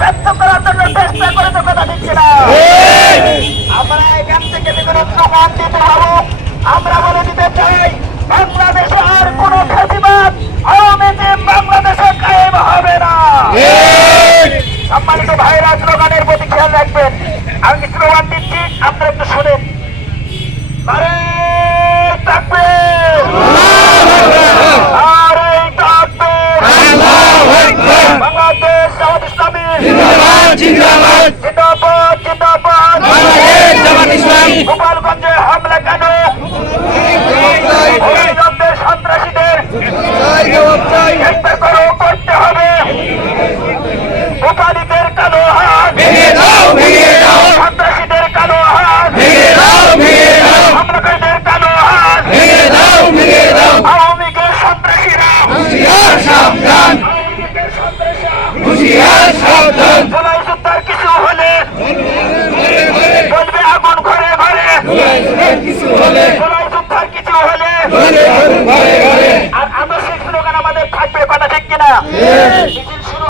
ব্যর্থ করার জন্য চেষ্টা করে তো কথা দিচ্ছে না। আমরা এখান থেকে বিভিন্ন প্রমাণ দিতে পারবো। আমরা বলে দিতে চাই, বাংলাদেশে আর কোন ফ্যাসিবাদ আওয়ামী লীগ বাংলাদেশে কায়েম হবে না। সম্মানিত ভাইরা, স্লোগানের প্রতি খেয়াল রাখবেন। আমি স্লোগান দিচ্ছি, আপনারা একটু শুনেন। আরে থাকবে, আরে থাকবে, বাংলাদেশ জামাত ইসলামী জিন্দাবাদ, জিন্দাবাদ, গোপালগঞ্জে হামলা কেন? অভিযুক্তদের সন্ত্রাসীদের গ্রেফতার করো, করতে হবে। গোপালীদের কালো হাত সন্ত্রাসীদের কালো হাত, হামলাকারীদের কালো হাত, আওয়ামী লীগের সন্ত্রাসীরা জুলাই যুদ্ধের কিছু হলে বলবে আগুন ঘরে ঘরে, জুলাই যুদ্ধের কিছু হলে